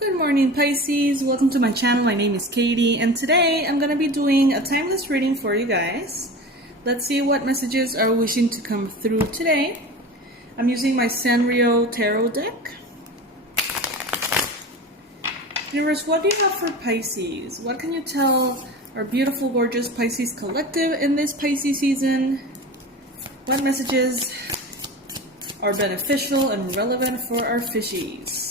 Good morning, Pisces. Welcome to my channel. My name is Katie, and today I'm going to be doing a timeless reading for you guys. Let's see what messages are wishing to come through today. I'm using my Sanrio Tarot deck. Universe, what do you have for Pisces? What can you tell our beautiful, gorgeous Pisces collective in this Pisces season? What messages are beneficial and relevant for our fishies?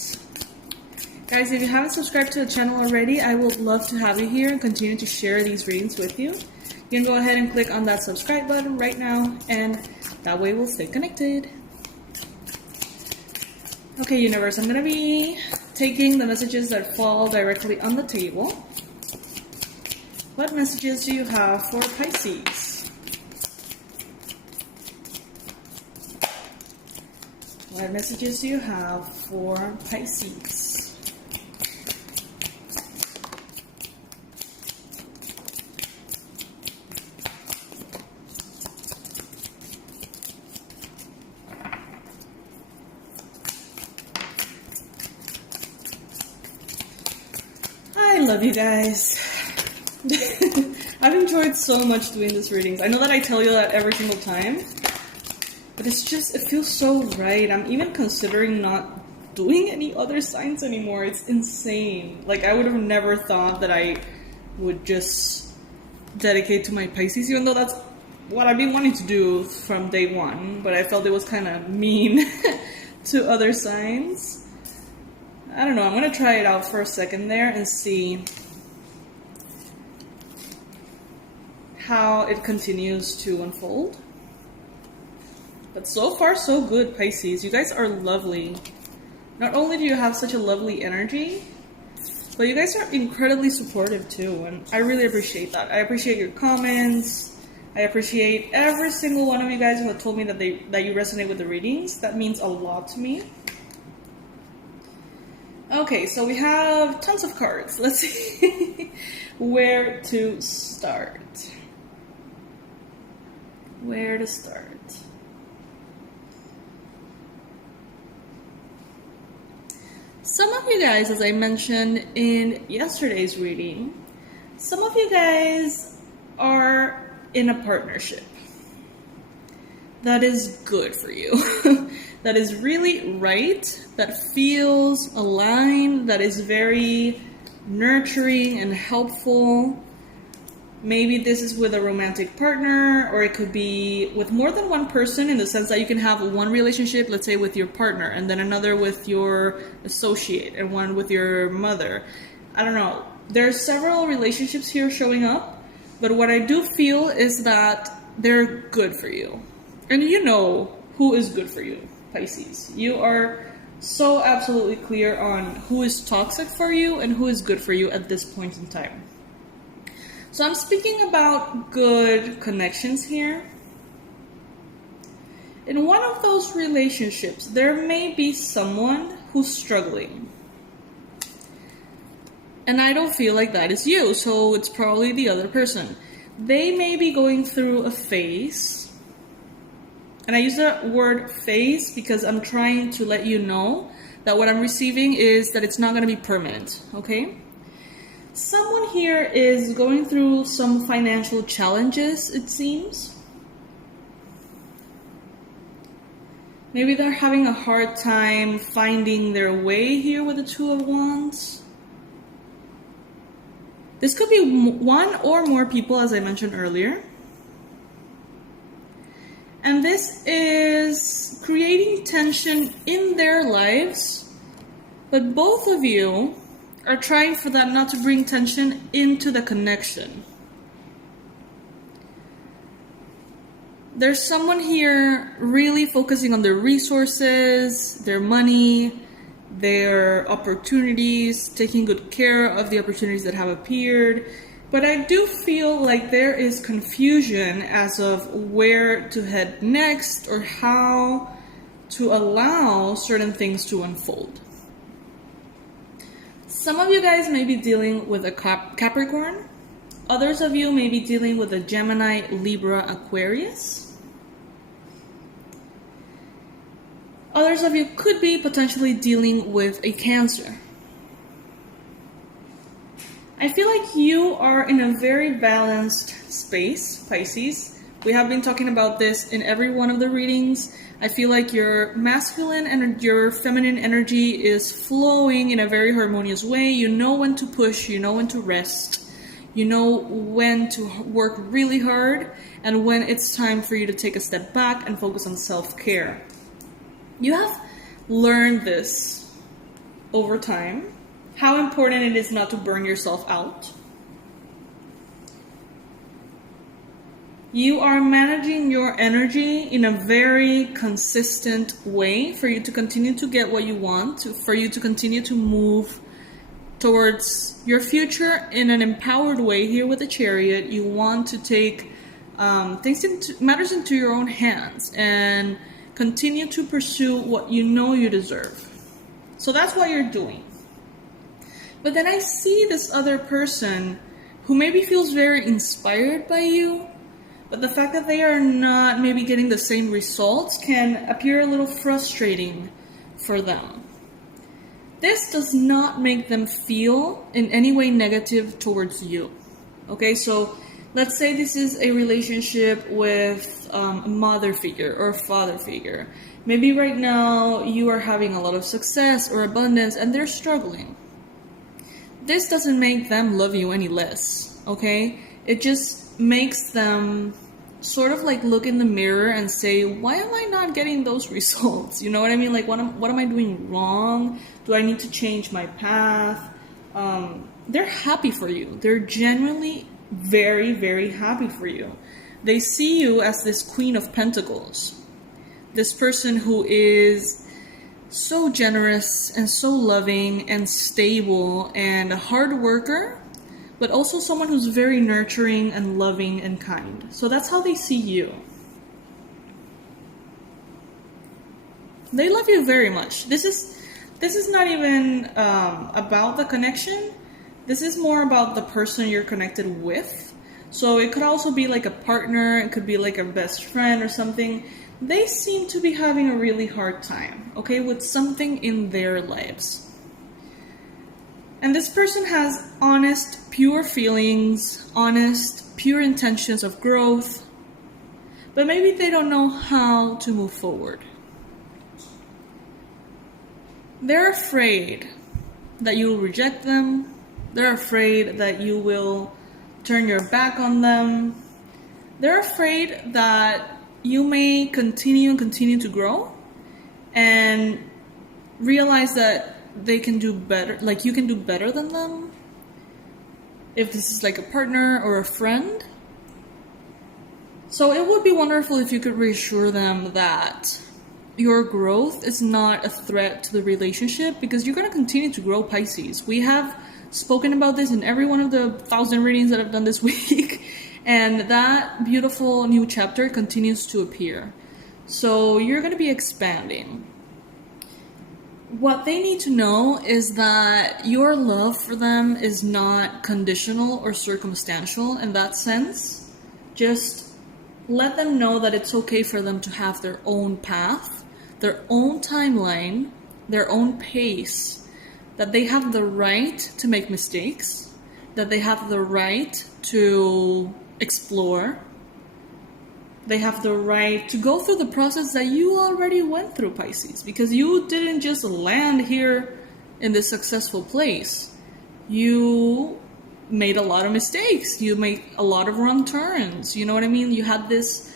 Guys, if you haven't subscribed to the channel already, I would love to have you here and continue to share these readings with you. You can go ahead and click on that subscribe button right now, and that way we'll stay connected. Okay, universe, I'm going to be taking the messages that fall directly on the table. What messages do you have for Pisces? What messages do you have for Pisces? I love you guys. I've enjoyed so much doing these readings. I know that I tell you that every single time, but it feels so right. I'm even considering not doing any other signs anymore. It's insane. Like, I would have never thought that I would just dedicate to my Pisces, even though that's what I've been wanting to do from day one, but I felt it was kind of mean to other signs. I don't know, I'm going to try it out for a second there and see how it continues to unfold. But so far, so good, Pisces. You guys are lovely. Not only do you have such a lovely energy, but you guys are incredibly supportive too, and I really appreciate that. I appreciate your comments. I appreciate every single one of you guys who have told me that you resonate with the readings. That means a lot to me. Okay, so we have tons of cards. Let's see where to start. Where to start? Some of you guys, as I mentioned in yesterday's reading, some of you guys are in a partnership. That is good for you. That is really right, that feels aligned, that is very nurturing and helpful. Maybe this is with a romantic partner, or it could be with more than one person, in the sense that you can have one relationship, let's say with your partner, and then another with your associate, and one with your mother. I don't know. There are several relationships here showing up, but what I do feel is that they're good for you. And you know who is good for you, Pisces. You are so absolutely clear on who is toxic for you and who is good for you at this point in time. So I'm speaking about good connections here. In one of those relationships, there may be someone who's struggling. And I don't feel like that is you, so it's probably the other person. They may be going through a phase. And I use the word phase because I'm trying to let you know that what I'm receiving is that it's not going to be permanent, okay? Someone here is going through some financial challenges, it seems. Maybe they're having a hard time finding their way here with the Two of Wands. This could be one or more people, as I mentioned earlier. And this is creating tension in their lives, but both of you are trying for that not to bring tension into the connection. There's someone here really focusing on their resources, their money, their opportunities, taking good care of the opportunities that have appeared. But I do feel like there is confusion as of where to head next or how to allow certain things to unfold. Some of you guys may be dealing with a Capricorn. Others of you may be dealing with a Gemini, Libra, Aquarius. Others of you could be potentially dealing with a Cancer. I feel like you are in a very balanced space, Pisces. We have been talking about this in every one of the readings. I feel like your masculine and your feminine energy is flowing in a very harmonious way. You know when to push, you know when to rest, you know when to work really hard, and when it's time for you to take a step back and focus on self-care. You have learned this over time, how important it is not to burn yourself out. You are managing your energy in a very consistent way for you to continue to get what you want, for you to continue to move towards your future in an empowered way. Here with the Chariot, you want to take matters into your own hands and continue to pursue what you know you deserve. So that's what you're doing. But then I see this other person who maybe feels very inspired by you, but the fact that they are not maybe getting the same results can appear a little frustrating for them. This does not make them feel in any way negative towards you. Okay, so let's say this is a relationship with a mother figure or a father figure. Maybe right now you are having a lot of success or abundance and they're struggling. This doesn't make them love you any less, okay? It just makes them sort of like look in the mirror and say, why am I not getting those results? You know what I mean? Like, what am I doing wrong? Do I need to change my path? They're happy for you. They're genuinely very, very happy for you. They see you as this Queen of Pentacles. This person who is so generous and so loving and stable and a hard worker, but also someone who's very nurturing and loving and kind. So that's how they see you. They love you very much. This is not even about the connection. This is more about the person you're connected with. So it could also be like a partner. It could be like a best friend or something. They seem to be having a really hard time, okay, with something in their lives. And this person has honest, pure feelings, honest, pure intentions of growth, but maybe they don't know how to move forward. They're afraid that you will reject them. They're afraid that you will turn your back on them. They're afraid that you may continue to grow and realize that they can do better, like you can do better than them. If this is like a partner or a friend. So it would be wonderful if you could reassure them that your growth is not a threat to the relationship, because you're going to continue to grow, Pisces. We have spoken about this in every one of the 1,000 readings that I've done this week. And that beautiful new chapter continues to appear. So you're going to be expanding. What they need to know is that your love for them is not conditional or circumstantial in that sense. Just let them know that it's okay for them to have their own path, their own timeline, their own pace, that they have the right to make mistakes, that they have the right to explore. They have the right to go through the process that you already went through, Pisces, because you didn't just land here in this successful place. You made a lot of mistakes. You made a lot of wrong turns. You know what I mean? You had this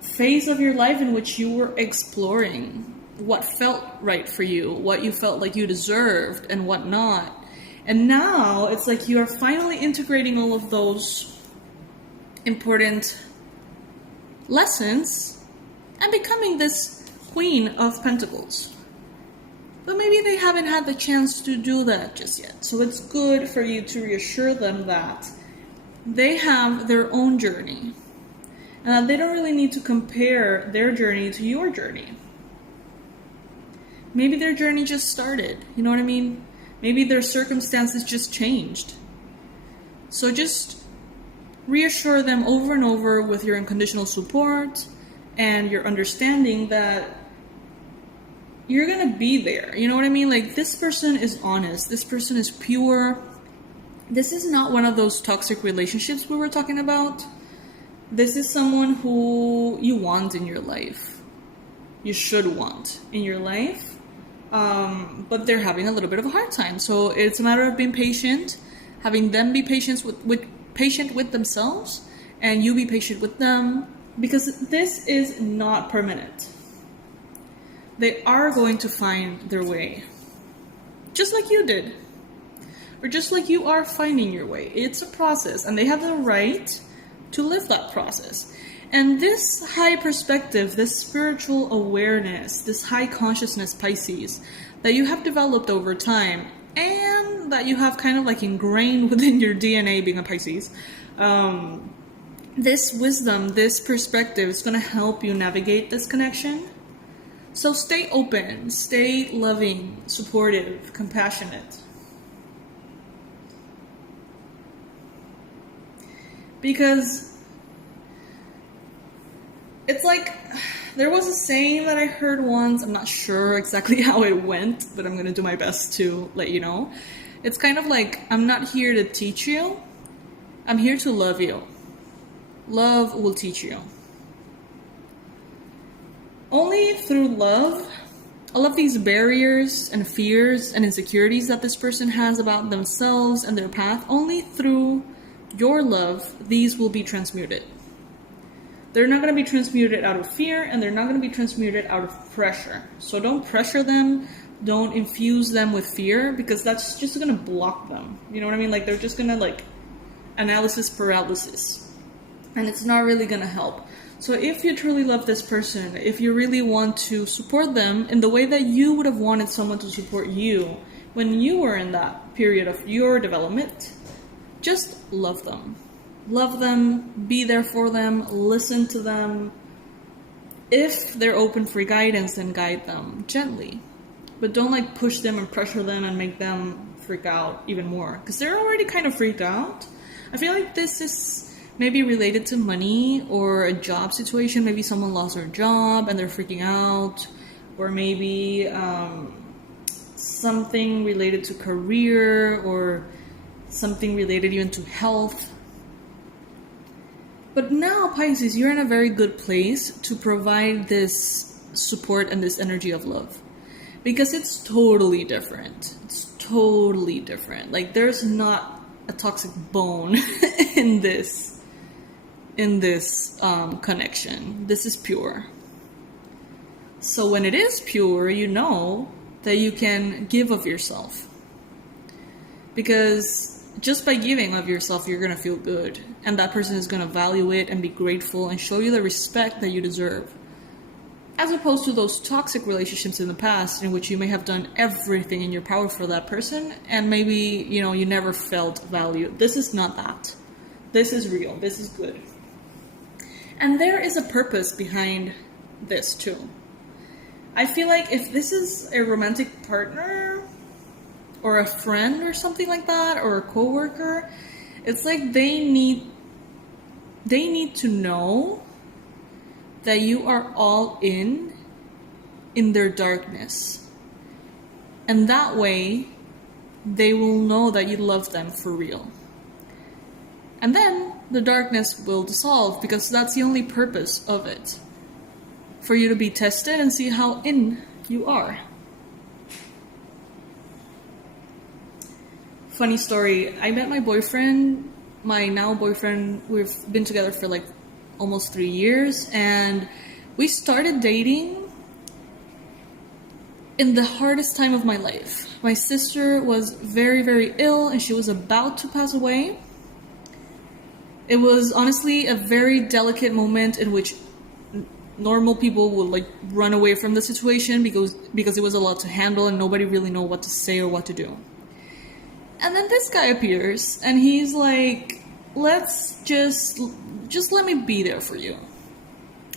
phase of your life in which you were exploring what felt right for you, what you felt like you deserved and what not. And now it's like you are finally integrating all of those important lessons and becoming this Queen of Pentacles. But maybe they haven't had the chance to do that just yet. So it's good for you to reassure them that they have their own journey and that they don't really need to compare their journey to your journey. Maybe their journey just started. You know what I mean? Maybe their circumstances just changed. So just reassure them over and over with your unconditional support and your understanding that you're gonna be there. You know what I mean? Like, this person is honest. This person is pure. This is not one of those toxic relationships we were talking about. This is someone who you want in your life. You should want in your life. But they're having a little bit of a hard time. So it's a matter of being patient, having them be patient with themselves, and you be patient with them, because this is not permanent. They are going to find their way, just like you did, or just like you are finding your way. It's a process, and they have the right to live that process. And this high perspective, this spiritual awareness, this high consciousness, Pisces, that you have developed over time, and that you have kind of like ingrained within your DNA being a Pisces, this wisdom, this perspective is going to help you navigate this connection. So stay open, stay loving, supportive, compassionate. Because it's like, there was a saying that I heard once, I'm not sure exactly how it went, but I'm going to do my best to let you know. It's kind of like, I'm not here to teach you, I'm here to love you. Love will teach you. Only through love, all of these barriers and fears and insecurities that this person has about themselves and their path, only through your love, these will be transmuted. They're not going to be transmuted out of fear, and they're not going to be transmuted out of pressure. So don't pressure them, don't infuse them with fear, because that's just going to block them. You know what I mean? Like, they're just going to, like, analysis paralysis. And it's not really going to help. So if you truly love this person, if you really want to support them in the way that you would have wanted someone to support you when you were in that period of your development, just love them. Love them, be there for them, listen to them. If they're open for guidance, then guide them gently. But don't like push them and pressure them and make them freak out even more. Because they're already kind of freaked out. I feel like this is maybe related to money or a job situation. Maybe someone lost their job and they're freaking out. Or maybe something related to career, or something related even to health. But now, Pisces, you're in a very good place to provide this support and this energy of love. Because it's totally different. It's totally different. Like, there's not a toxic bone in this connection. This is pure. So when it is pure, you know that you can give of yourself. Because just by giving of yourself, you're going to feel good. And that person is going to value it and be grateful and show you the respect that you deserve. As opposed to those toxic relationships in the past in which you may have done everything in your power for that person, and maybe, you never felt valued. This is not that. This is real. This is good. And there is a purpose behind this too. I feel like if this is a romantic partner or a friend or something like that, or a coworker, it's like they need to know that you are all in their darkness. And that way, they will know that you love them for real. And then the darkness will dissolve, because that's the only purpose of it. For you to be tested and see how in you are. Funny story, I met my boyfriend, my now boyfriend. We've been together for like almost 3 years, and we started dating in the hardest time of my life. My sister was very, very ill, and she was about to pass away. It was honestly a very delicate moment in which normal people would like run away from the situation because it was a lot to handle and nobody really know what to say or what to do. And then this guy appears and he's like, let's just let me be there for you.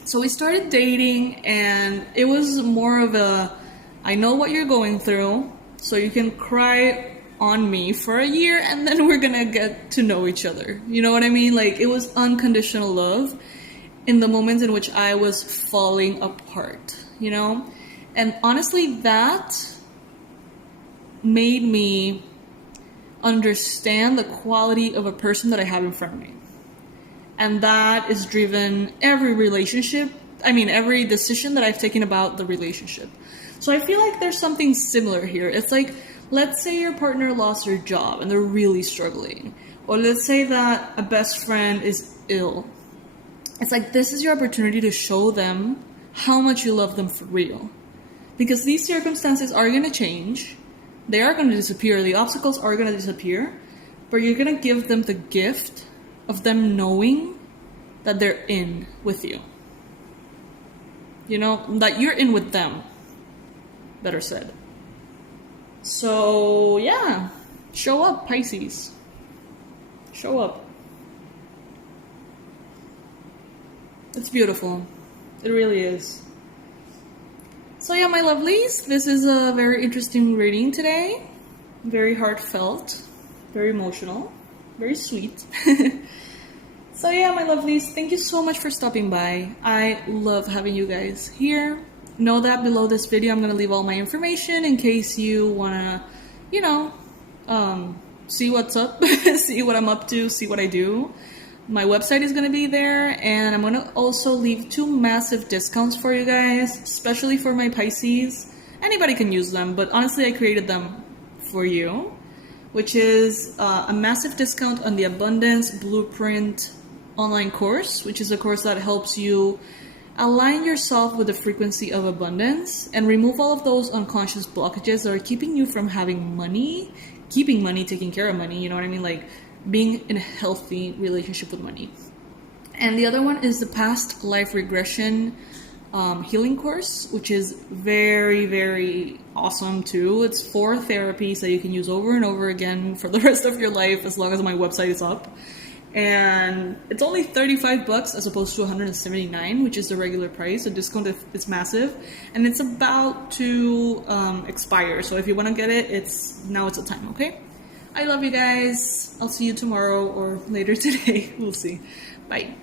So we started dating, and it was more of a, I know what you're going through, so you can cry on me for a year and then we're gonna get to know each other. You know what I mean? Like, it was unconditional love in the moments in which I was falling apart, And honestly, that made me understand the quality of a person that I have in front of me. And that is driven every decision that I've taken about the relationship. So I feel like there's something similar here. It's like, let's say your partner lost their job and they're really struggling. Or let's say that a best friend is ill. It's like, this is your opportunity to show them how much you love them for real. Because these circumstances are going to change. They are going to disappear. The obstacles are going to disappear. But you're going to give them the gift of them knowing that they're in with you. You know, that you're in with them. Better said. So, yeah. Show up, Pisces. Show up. It's beautiful. It really is. So yeah, my lovelies, this is a very interesting reading today. Very heartfelt, very emotional, very sweet. So yeah, my lovelies, thank you so much for stopping by. I love having you guys here. Know that below this video, I'm going to leave all my information in case you want to, see what's up, see what I'm up to, see what I do. My website is going to be there, and I'm going to also leave 2 massive discounts for you guys, especially for my Pisces. Anybody can use them, but honestly, I created them for you, which is a massive discount on the Abundance Blueprint online course, which is a course that helps you align yourself with the frequency of abundance and remove all of those unconscious blockages that are keeping you from having money, keeping money, taking care of money, you know what I mean? Like, being in a healthy relationship with money. And the other one is the past life regression healing course, which is very, very awesome too. It's 4 therapies that you can use over and over again for the rest of your life as long as my website is up. And it's only $35 as opposed to $179, which is the regular price. The discount is massive, and it's about to expire. So if you want to get it, now it's the time, okay? I love you guys. I'll see you tomorrow or later today. We'll see. Bye.